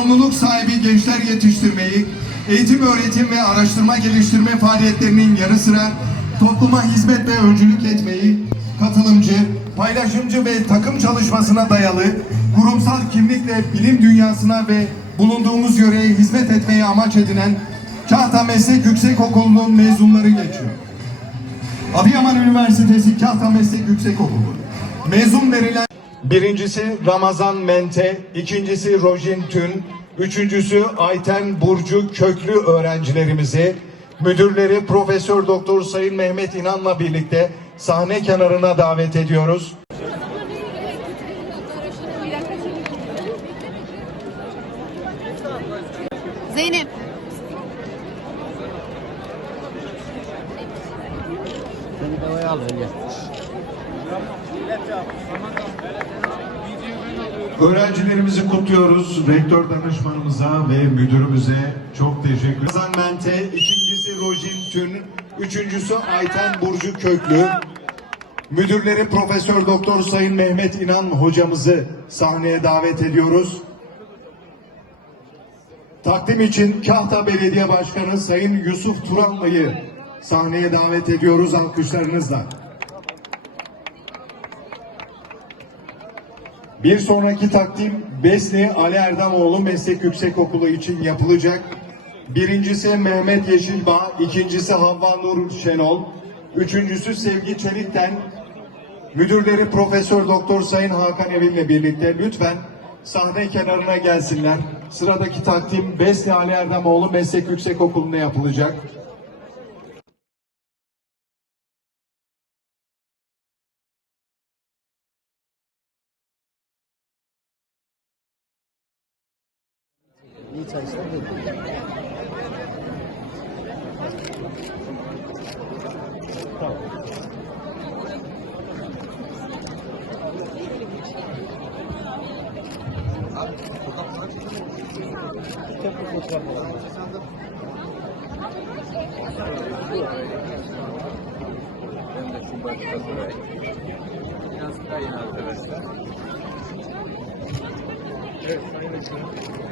sorumluluk sahibi gençler yetiştirmeyi, eğitim, öğretim ve araştırma geliştirme faaliyetlerinin yanı sıra topluma hizmet ve öncülük etmeyi, katılımcı, paylaşımcı ve takım çalışmasına dayalı kurumsal kimlikle bilim dünyasına ve bulunduğumuz yöreye hizmet etmeyi amaç edinen Kahta Meslek Yüksekokulu'nun mezunları geçiyor. Adıyaman Üniversitesi Kahta Meslek Yüksekokulu. Mezun verilen Birincisi Ramazan Mente, ikincisi Rojin Tün, üçüncüsü Ayten Burcu Köklü öğrencilerimizi, müdürleri Profesör Doktor Sayın Mehmet İnan'la birlikte sahne kenarına davet ediyoruz. Zeynep. Öğrencilerimizi kutluyoruz. Rektör danışmanımıza ve müdürümüze çok teşekkür. Ramazan Mente, ikincisi Rojin Tün, üçüncüsü Ayten Burcu Köklü. Müdürleri Profesör Doktor Sayın Mehmet İnan hocamızı sahneye davet ediyoruz. Takdim için Kahta Belediye Başkanı Sayın Yusuf Turanlı'yı sahneye davet ediyoruz alkışlarınızla. Bir sonraki takdim Besni Ali Erdamoğlu Meslek Yüksekokulu için yapılacak. Birincisi Mehmet Yeşilbağ, ikincisi Havva Nur Şenol, üçüncüsü Sevgi Çelik'ten müdürleri Profesör Doktor Sayın Hakan Evin'le birlikte lütfen sahne kenarına gelsinler. Sıradaki takdim Besni Ali Erdamoğlu Meslek Yüksekokulu'nda yapılacak. Biraz kayın arkadaşlar. Evet, sayın よろしくお願いします。